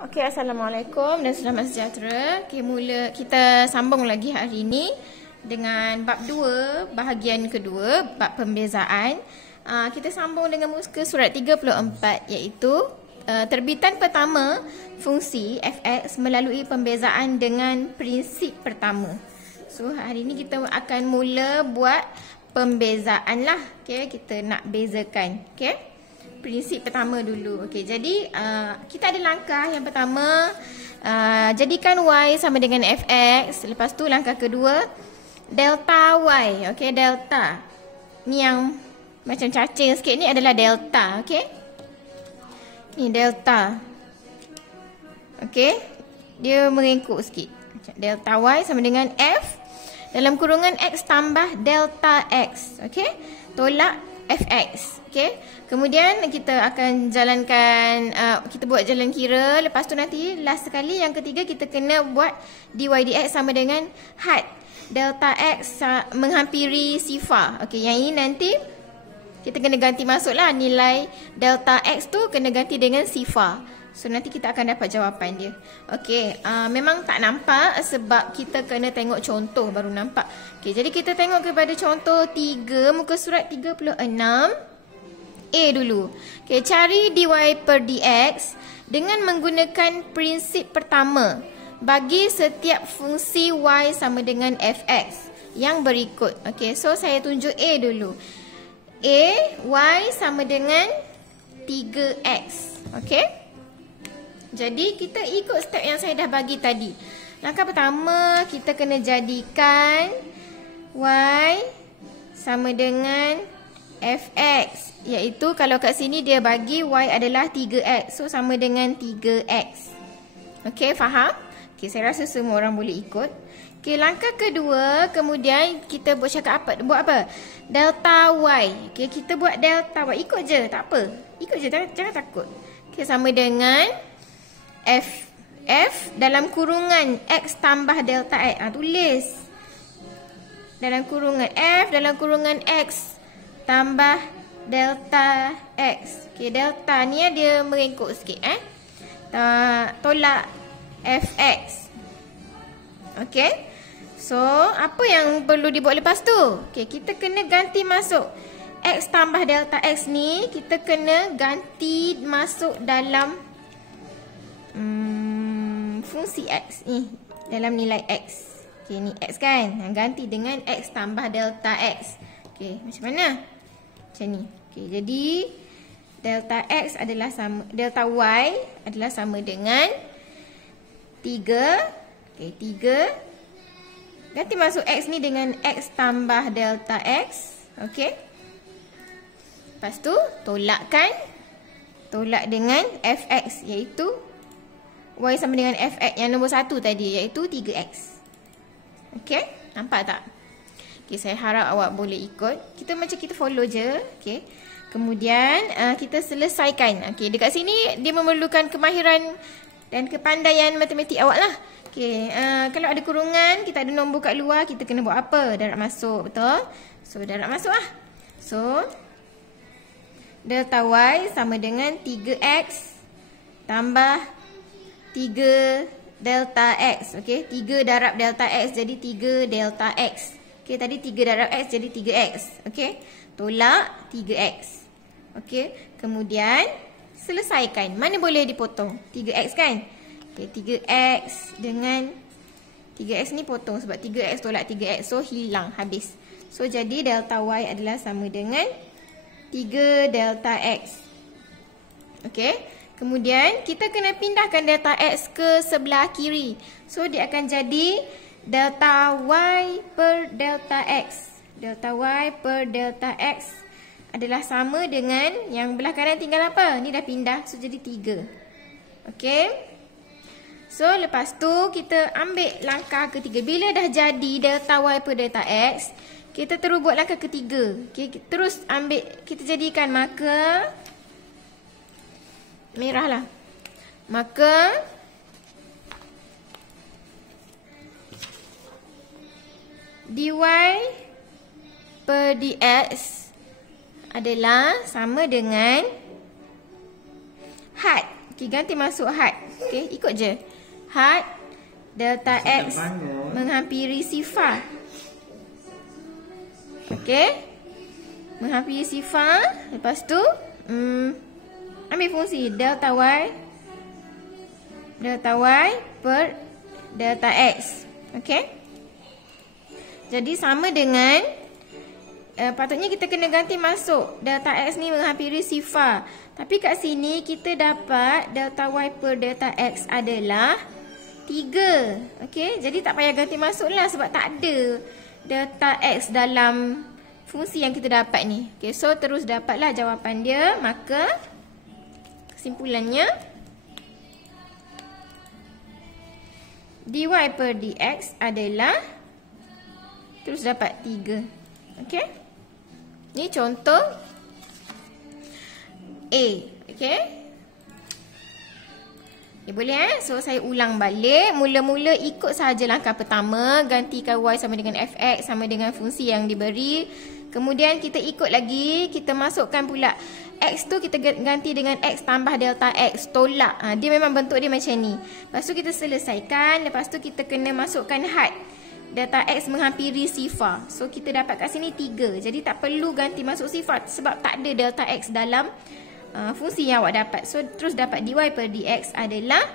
Okey, Assalamualaikum dan selamat sejahtera. Okey, kita sambung lagi hari ini dengan bab 2, bahagian kedua, bab pembezaan. Kita sambung dengan muka surat 34 iaitu terbitan pertama fungsi fx melalui pembezaan dengan prinsip pertama. So, hari ini kita akan mula buat pembezaan lah. Okey, kita nak bezakan. Okey. Prinsip pertama dulu. Okey, jadi kita ada langkah yang pertama, jadikan y sama dengan fx. Lepas tu langkah kedua, delta y. Okey, delta. Ni yang macam cacing sikit ni adalah delta. Okey. Ni delta. Okey. Dia meringkuk sikit. Delta y sama dengan f dalam kurungan x tambah delta x. Okey. Tolak fx. Okey. Kemudian kita akan jalankan, kita buat jalan kira. Lepas tu nanti last sekali yang ketiga kita kena buat dy dx sama dengan had delta x menghampiri sifar. Okey, yang ini nanti kita kena ganti masuklah nilai delta x tu kena ganti dengan sifar. So nanti kita akan dapat jawapan dia. Okey, memang tak nampak sebab kita kena tengok contoh baru nampak. Okey, jadi kita tengok kepada contoh 3 muka surat 36. A dulu. Okey, cari dy per dx dengan menggunakan prinsip pertama bagi setiap fungsi y sama dengan fx yang berikut. Okey, so saya tunjuk A dulu. A, y sama dengan 3x. Okey. Jadi kita ikut step yang saya dah bagi tadi. Langkah pertama kita kena jadikan y sama dengan fx, iaitu kalau kat sini dia bagi y adalah 3x, so sama dengan 3x. Okey, faham? Okey, saya rasa semua orang boleh ikut. Okey, langkah kedua, kemudian kita buat cakap apa? Buat apa? Delta y. Okey, kita buat delta y. Ikut je, tak apa. Ikut je, jangan takut. Okey, sama dengan f dalam kurungan x tambah delta x. Tulis. Dalam kurungan f dalam kurungan x tambah delta x. Okey, delta ni dia meringkuk sikit tolak fx. Okey. So, apa yang perlu dibuat lepas tu? Okey, kita kena ganti masuk x tambah delta x ni, kita kena ganti masuk dalam fungsi x ni, dalam nilai x. Okey, ni x kan? Ganti dengan x tambah delta x. Okey, macam mana? Macam ni. Okey, jadi delta x adalah sama, delta y adalah sama dengan 3. Okey, 3. Ganti masuk x ni dengan x tambah delta x. Okey. Lepas tu tolakkan. Tolak dengan fx, iaitu y sama dengan fx yang nombor 1 tadi, iaitu 3x. Okey, nampak tak? Okay, saya harap awak boleh ikut. Kita macam kita follow je. Okay. Kemudian kita selesaikan. Okay, dekat sini dia memerlukan kemahiran dan kepandaian matematik awak lah. Okay, kalau ada kurungan, kita ada nombor kat luar, kita kena buat apa? Darab masuk, betul? So, darab masuk lah. So, delta y sama dengan 3x tambah 3 delta x. Okay, 3 darab delta x jadi 3 delta x. Okey, tadi 3 darab x jadi 3x. Okey, tolak 3x. Okey, kemudian selesaikan. Mana boleh dipotong? 3x kan? Okey, 3x dengan 3x ni potong sebab 3x tolak 3x. So, hilang, habis. So, jadi delta y adalah sama dengan 3 delta x. Okey, kemudian kita kena pindahkan delta x ke sebelah kiri. So, dia akan jadi delta y per delta x. Delta y per delta x adalah sama dengan yang belah kanan tinggal apa? Ni dah pindah, so jadi 3. Okey. So, lepas tu kita ambil langkah ketiga. Bila dah jadi delta y per delta x, kita terus buat langkah ketiga. Okey, terus ambil, kita jadikan marker merah lah. Marker dy per dx adalah sama dengan had. Okay, ganti masuk had. Okay, ikut je. Had delta X menghampiri sifar. Okay, menghampiri sifar. Lepas tu ambil fungsi delta Y per delta X. Okay, jadi sama dengan patutnya kita kena ganti masuk delta X ni menghampiri sifar. Tapi kat sini kita dapat delta Y per delta X adalah 3. Okay, jadi tak payah ganti masuk lah sebab tak ada delta X dalam fungsi yang kita dapat ni. Okay, so terus dapatlah jawapan dia. Maka kesimpulannya dy per dx adalah terus dapat 3. Okay, ni contoh A. Okay, boleh So saya ulang balik. Mula-mula ikut sahaja langkah pertama, gantikan y sama dengan fx sama dengan fungsi yang diberi. Kemudian kita ikut lagi, kita masukkan pula x tu kita ganti dengan x tambah delta x, tolak. Dia memang bentuk dia macam ni. Lepas tu kita selesaikan. Lepas tu kita kena masukkan had delta x menghampiri sifar. So kita dapat kat sini 3. Jadi tak perlu ganti masuk sifar sebab tak ada delta x dalam fungsi yang awak dapat. So terus dapat dy per dx adalah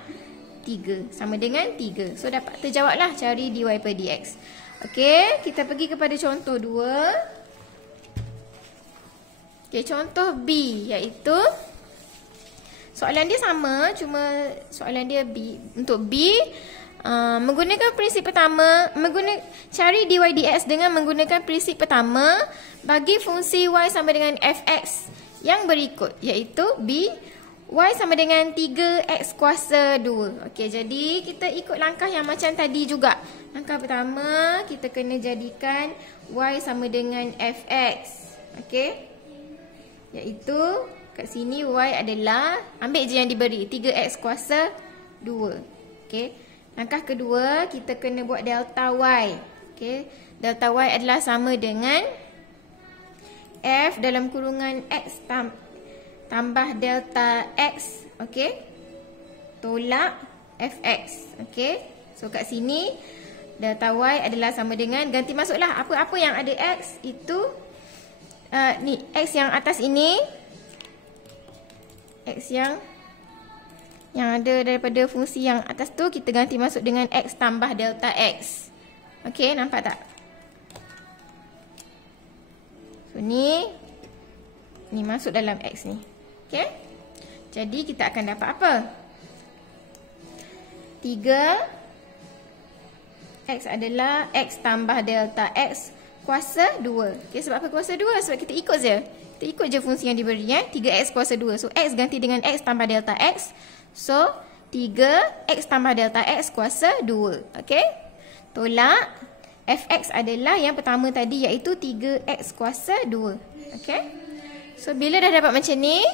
3 sama dengan 3. So dapat terjawablah cari dy per dx. Okey, kita pergi kepada contoh 2. Okey, contoh B iaitu soalan dia sama, cuma soalan dia B. Untuk B menggunakan prinsip pertama, cari dy dx dengan menggunakan prinsip pertama bagi fungsi y sama dengan fx yang berikut, iaitu B, y sama dengan 3x kuasa 2. Okey, jadi kita ikut langkah yang macam tadi juga. Langkah pertama, kita kena jadikan y sama dengan fx. Okey, iaitu kat sini y adalah, ambil je yang diberi, 3x kuasa 2. Okey, langkah kedua, kita kena buat delta y. Okey, delta y adalah sama dengan f dalam kurungan x tambah delta x, okey, tolak fx. Okey, so kat sini delta y adalah sama dengan, ganti masuklah apa-apa yang ada x itu, ni x yang atas ini, x yang ada daripada fungsi yang atas tu kita ganti masuk dengan x tambah delta x. Okey, nampak tak? So ni masuk dalam x ni. Okey, jadi kita akan dapat apa? 3 x adalah x tambah delta x kuasa 2. Okey, sebab apa kuasa 2? Sebab kita ikut je. Kita ikut je fungsi yang diberi, 3x kuasa 2. So x ganti dengan x tambah delta x. So 3x tambah delta x kuasa 2. Okey, tolak fx adalah yang pertama tadi, iaitu 3x kuasa 2. Okey, so bila dah dapat macam ni,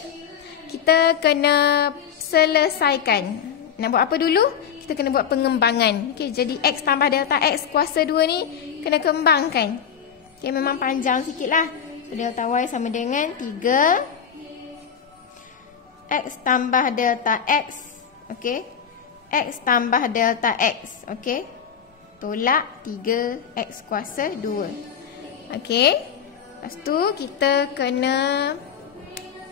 kita kena selesaikan. Nak buat apa dulu? Kita kena buat pengembangan. Okey, jadi x tambah delta x kuasa 2 ni kena kembangkan. Okey, memang panjang sikit lah. So delta y sama dengan 3x tambah delta x. Okey, x tambah delta x. Okey, tolak 3x kuasa 2. Okey, lepas tu kita kena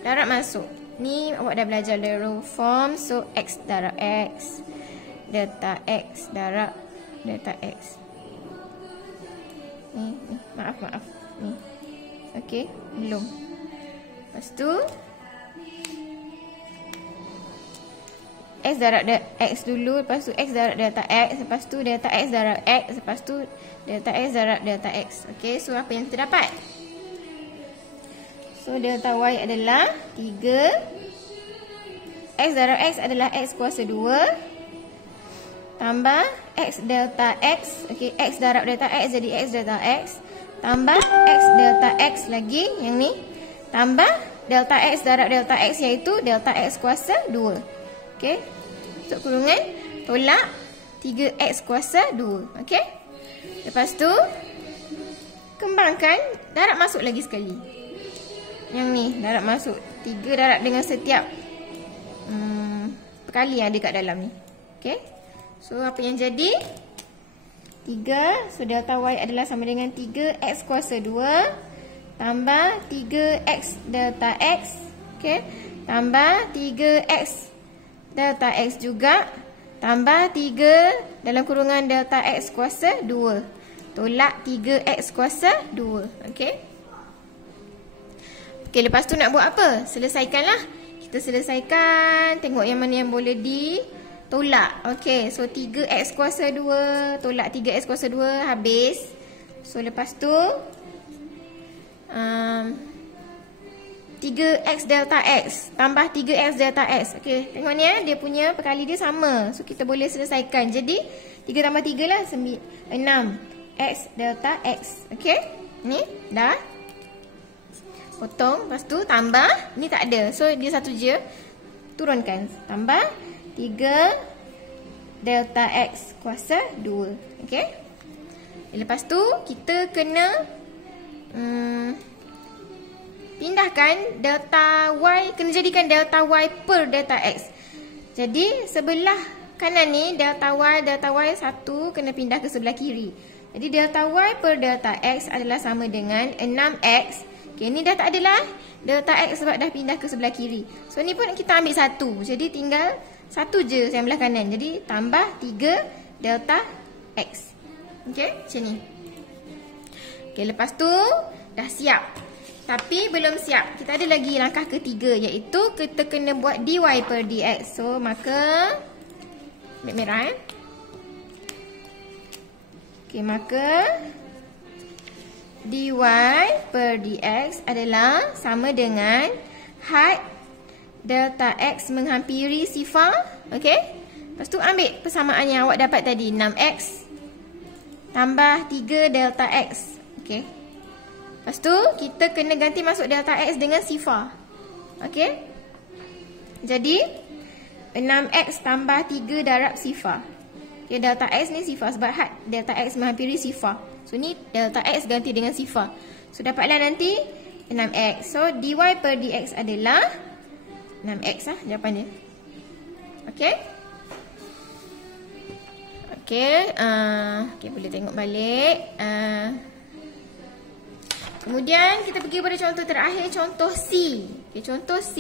darab masuk. Ni awak dah belajar Lorentz form. So x darab x, delta x darab delta x. Ni maaf. Ni. Okey, belum. Lepas tu x darab x dulu, lepas tu x darab delta x, lepas tu delta x darab x, lepas tu delta x darab delta x. Okey, so apa yang kita dapat? So delta y adalah 3, x darab x adalah x kuasa 2, tambah x delta x. Okey, x darab delta x jadi x delta x, tambah x delta x lagi yang ni, tambah delta x darab delta x iaitu delta x kuasa 2. Okey, masuk kurungan, tolak 3x kuasa 2. Okey, lepas tu kembangkan, darab masuk lagi sekali. Yang ni darab masuk, 3 darab dengan setiap perkali yang ada kat dalam ni. Okay. So apa yang jadi? 3. So delta Y adalah sama dengan 3x kuasa 2 tambah 3x delta x. Okay. Tambah 3x delta x juga. Tambah 3 dalam kurungan delta x kuasa 2. Tolak 3x kuasa 2. Okay. Okay, lepas tu nak buat apa? Selesaikanlah. Kita selesaikan. Tengok yang mana yang boleh ditolak. Okay, so 3x kuasa 2 tolak 3x kuasa 2 habis. So lepas tu 3x delta x tambah 3x delta x. Okay, tengok ni dia punya perkali dia sama. So kita boleh selesaikan. Jadi 3 tambah 3 lah 6x delta x. Okay, ni dah potong. Lepas tu tambah, ni tak ada. So dia satu je. Turunkan. Tambah 3 delta x kuasa 2. Okay. Lepas tu kita kena pindahkan delta y. Kena jadikan delta y per delta x. Jadi sebelah kanan ni delta y satu kena pindah ke sebelah kiri. Jadi delta y per delta x adalah sama dengan 6x. Okay, ni dah tak adalah delta x sebab dah pindah ke sebelah kiri. So ni pun kita ambil satu. Jadi tinggal satu je yang belah kanan. Jadi tambah 3 delta x. Okay, macam ni. Okay, lepas tu dah siap. Tapi belum siap. Kita ada lagi langkah ketiga, iaitu kita kena buat dy per dx. So maka ambil merah Okay, maka dy per dx adalah sama dengan had delta x menghampiri sifar. Okay. Lepas tu ambil persamaan yang awak dapat tadi. 6x tambah 3 delta x. Okay. Lepas tu kita kena ganti masuk delta x dengan sifar. Okay. Jadi 6x tambah 3 darab sifar. Okay, delta x ni sifar sebab had delta x menghampiri sifar. So ni delta x ganti dengan sifar. So dapatlah nanti 6x. So dy per dx adalah 6x lah jawapan dia. Okay. Okay. Okay, boleh tengok balik. Kemudian kita pergi pada contoh terakhir, contoh C. Okay, contoh C.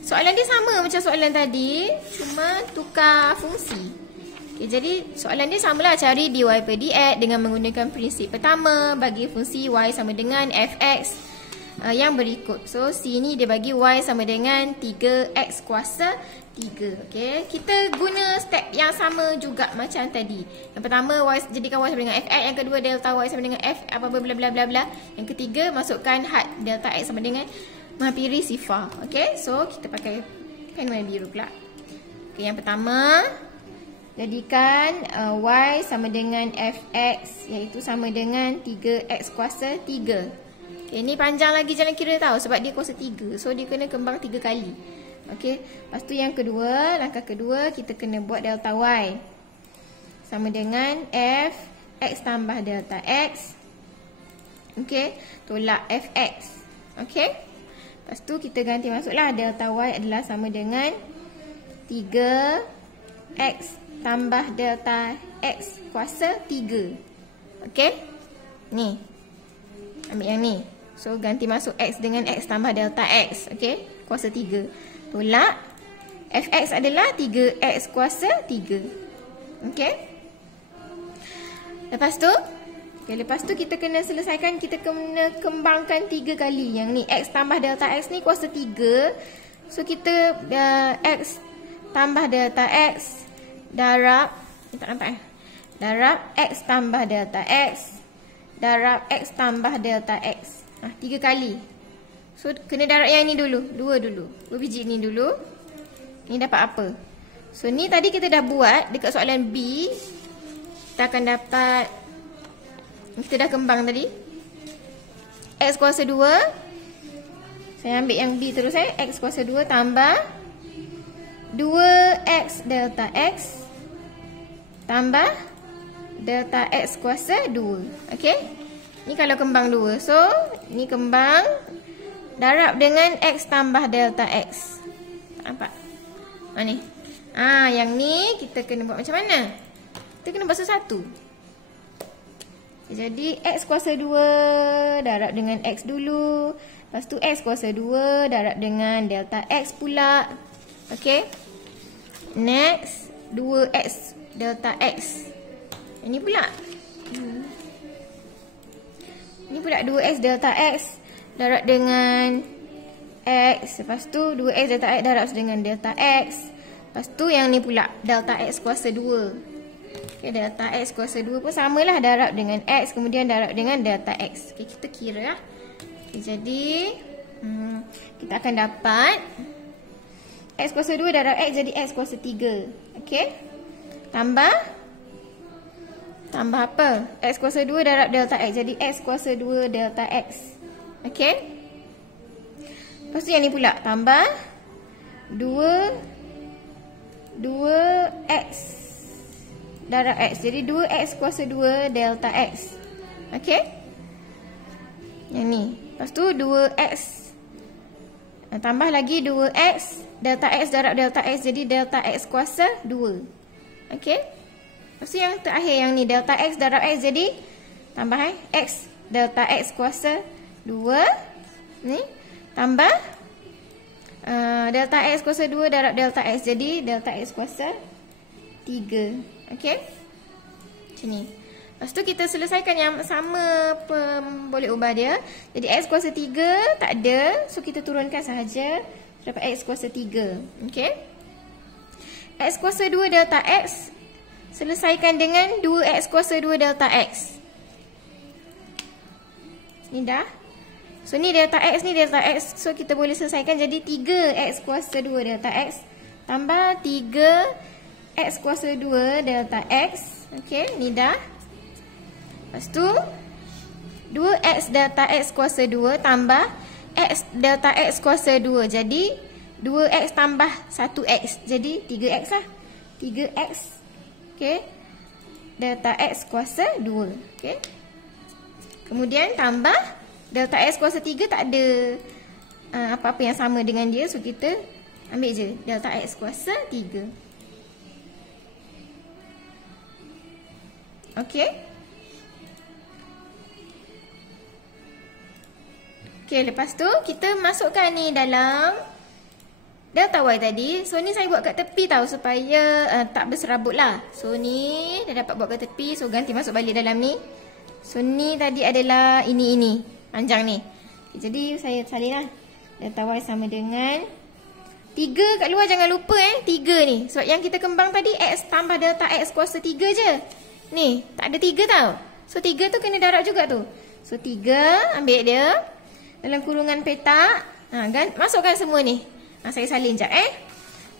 Soalan dia sama macam soalan tadi, cuma tukar fungsi. Okay, jadi soalan dia samalah, cari dy per dx dengan menggunakan prinsip pertama, bagi fungsi y sama dengan fx yang berikut. So C ni dia bagi y sama dengan 3x kuasa 3. Okay, kita guna step yang sama juga macam tadi. Yang pertama y jadikan y sama dengan fx, yang kedua delta y sama dengan f apa bla bla bla bla. Yang ketiga masukkan had delta x sama dengan menghampiri sifar. Okay, so kita pakai pen warna biru pula. Okay, yang pertama jadikan y sama dengan fx, iaitu sama dengan 3x kuasa 3. Okay, ni panjang lagi jalan kira tahu sebab dia kuasa 3. So dia kena kembang 3 kali. Okay, lepas tu yang kedua, langkah kedua kita kena buat delta y sama dengan fx tambah delta x. Okay, tolak fx. Okay, lepas tu kita ganti masuklah delta y adalah sama dengan 3x tambah delta x kuasa 3. Okay, ni ambil yang ni. So ganti masuk x dengan x tambah delta x. Okay, kuasa 3. Tolak fx adalah 3x kuasa 3. Okay. Lepas tu kita kena selesaikan. Kita kena kembangkan 3 kali. Yang ni x tambah delta x ni kuasa 3. So kita x tambah delta x darab, ni tak nampak darab x tambah delta x darab x tambah delta x. 3 kali. So kena darab yang ni dulu. 2 dulu. 2 biji ni dulu. Ni dapat apa? So ni tadi kita dah buat dekat soalan B. Kita akan dapat, kita dah kembang tadi, x kuasa 2. Saya ambil yang B terus. X kuasa 2 tambah 2x delta x tambah delta x kuasa 2. Okay. Ni kalau kembang 2. So ni kembang darab dengan x tambah delta x. Tak nampak? Ni. Yang ni kita kena buat macam mana? Kita kena basuh 1. Jadi X kuasa 2 darab dengan X dulu. Lepas tu X kuasa 2 darab dengan delta X pula. Okay. Next, 2X delta X. Ini pula. Ini pula 2X delta X darab dengan X. Lepas tu 2X delta X darab dengan delta X. Lepas tu yang ni pula delta X kuasa 2. Okay, delta X kuasa 2 pun samalah, darab dengan X, kemudian darab dengan delta X. Okay, kita kira lah. Okay, jadi kita akan dapat X kuasa 2 darab X jadi X kuasa 3. Okay. Tambah apa? X kuasa 2 darab delta X jadi X kuasa 2 delta X. Okay. Lepas tu yang ni pula tambah 2X darab X. Jadi 2X kuasa 2 delta X. Okay. Yang ni. Lepas tu 2X. Tambah lagi 2X. Delta X darab delta X. Jadi delta X kuasa 2. Okay. Lepas tu yang terakhir yang ni. Delta X darab X. Jadi tambah X. Delta X kuasa 2. Ni. Tambah delta X kuasa 2 darab delta X. Jadi delta X kuasa 3. Okay. Macam ni. Lepas tu kita selesaikan yang sama pemboleh ubah dia. Jadi X kuasa 3 tak ada. So kita turunkan sahaja. Dapat X kuasa 3. Okay. X kuasa 2 delta X. Selesaikan dengan 2X kuasa 2 delta X. Ni dah. So ni delta X, ni delta X. So kita boleh selesaikan jadi 3X kuasa 2 delta X. Tambah 3X kuasa 2 delta X. Okay, ni dah. Lepas tu 2X delta X kuasa 2 tambah X delta X kuasa 2. Jadi 2X tambah 1X. Jadi 3X lah. 3X. Okay. Delta X kuasa 2. Okay. Kemudian tambah delta X kuasa 3 tak ada apa-apa yang sama dengan dia. So kita ambil je delta X kuasa 3. Okay. Okay, lepas tu kita masukkan ni dalam delta Y tadi. So ni saya buat kat tepi tau supaya tak berserabut lah. So ni dah dapat buat kat tepi. So ganti masuk balik dalam ni. So ni tadi adalah ini panjang ni. Okay, jadi saya salin lah. Delta Y sama dengan 3 kat luar, jangan lupa 3 ni. Sebab yang kita kembang tadi X tambah delta X kuasa 3 je. Ni tak ada 3 tau. So 3 tu kena darab juga tu. So 3 ambil dia dalam kurungan petak. Masukkan semua ni. Saya salin sekejap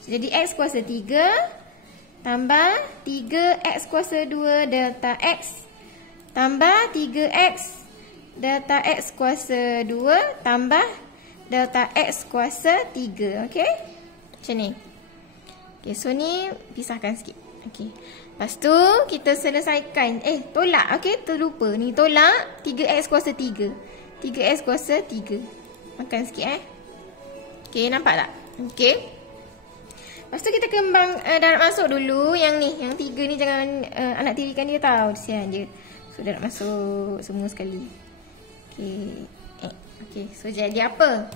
Jadi X kuasa 3 tambah 3X kuasa 2 delta X tambah 3X delta X kuasa 2 tambah delta X kuasa 3. Okay. Macam ni. Okay, so ni pisahkan sikit. Okay. Lepas tu kita selesaikan. Tolak. Okay, terlupa. Ni tolak 3X kuasa 3. 3X kuasa 3. Makan sikit Okay, nampak tak? Okay. Lepas tu kita kembang darab masuk dulu. Yang ni, yang 3 ni jangan anak tirikan dia tau. Kesian je. So darab masuk semua sekali. Okay. Okay, so jadi apa?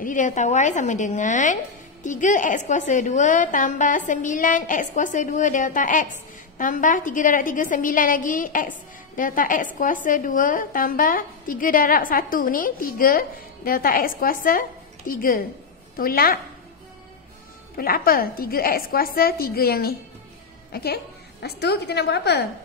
Jadi delta Y sama dengan 3X kuasa 2 tambah 9X kuasa 2 delta X tambah 3 darab 3, 9 lagi X delta X kuasa 2 tambah 3 darab 1 ni 3 delta X kuasa 3. Tolak apa? 3X kuasa 3 yang ni. Okay. Lepas tu kita nak buat apa?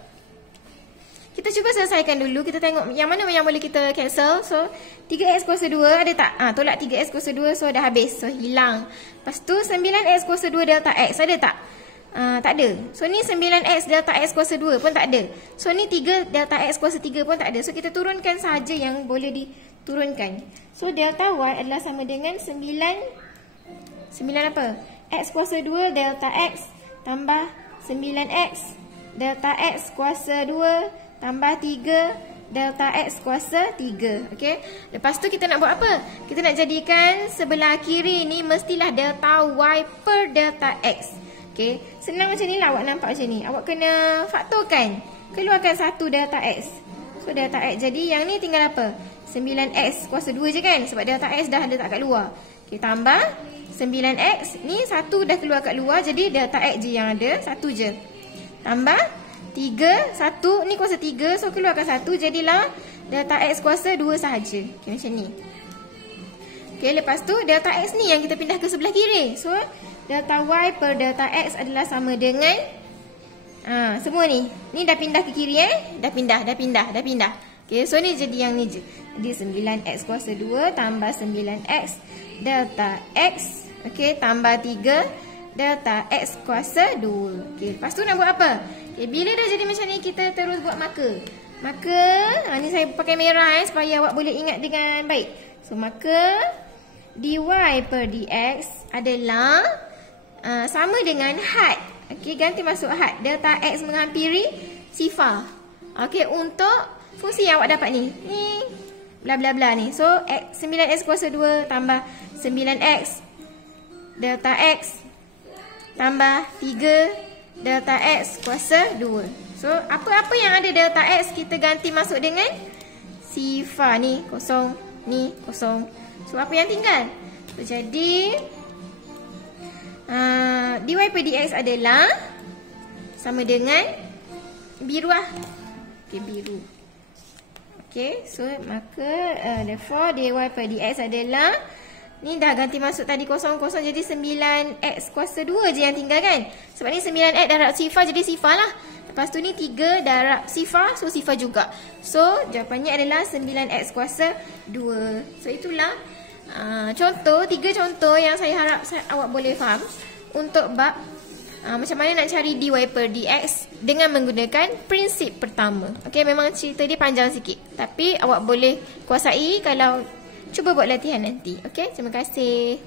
Kita cuba selesaikan dulu. Kita tengok yang mana yang boleh kita cancel. So 3X kuasa 2 ada tak? Tolak 3X kuasa 2. So dah habis. So hilang. Lepas tu 9X kuasa 2 delta X ada tak? Tak ada. So ni 9X delta X kuasa 2 pun tak ada. So ni 3 delta X kuasa 3 pun tak ada. So kita turunkan sahaja yang boleh diturunkan. So delta Y adalah sama dengan 9 apa? X kuasa 2 delta X tambah 9X delta X kuasa 2 tambah 3 delta X kuasa 3. Okey. Lepas tu kita nak buat apa? Kita nak jadikan sebelah kiri ni mestilah delta Y per delta X. Okey. Senang macam ni lah awak nampak macam ni. Awak kena faktorkan. Keluarkan 1 delta X. So delta X jadi yang ni tinggal apa? 9X kuasa 2 je kan? Sebab delta X dah letak kat luar. Okey, tambah 9X. Ni 1 dah keluar kat luar. Jadi delta X je yang ada. 1 je. Tambah 3, 1. Ni kuasa 3. So keluarkan 1. Jadilah delta X kuasa 2 sahaja. Okey, macam ni. Okey, lepas tu delta X ni yang kita pindah ke sebelah kiri. So delta Y per delta X adalah sama dengan semua ni. Ni dah pindah ke kiri Dah pindah. Okey, so ni jadi yang ni je. Jadi 9X kuasa 2 tambah 9X delta X. Okey, tambah 3 delta X kuasa 2. Okey, lepas tu nak buat apa? Okey, bila dah jadi macam ni, kita terus buat marker. Marker, ni saya pakai merah supaya awak boleh ingat dengan baik. So, marker dy per dx adalah sama dengan had. Okey, ganti masuk had. Delta X menghampiri sifar. Okey, untuk fungsi yang awak dapat ni. Ni bla bla bla ni. So 9x kuasa 2 tambah 9x delta x tambah 3 delta x kuasa 2. So apa-apa yang ada delta x kita ganti masuk dengan sifar. Ni kosong, ni kosong. So apa yang tinggal? So, jadi dy per dx adalah sama dengan biru lah. Okey, biru. Okey, so maka therefore dy per dx adalah, ni dah ganti masuk tadi kosong-kosong, jadi 9x kuasa 2 je yang tinggal kan. Sebab ni 9x darab sifar, jadi sifar lah. Lepas tu ni 3 darab sifar, so sifar juga. So jawapannya adalah 9x kuasa 2. So itulah contoh, 3 contoh yang saya harap awak boleh faham untuk bab macam mana nak cari dy per dx dengan menggunakan prinsip pertama. Okey, memang cerita dia panjang sikit, tapi awak boleh kuasai kalau cuba buat latihan nanti. Okey, terima kasih.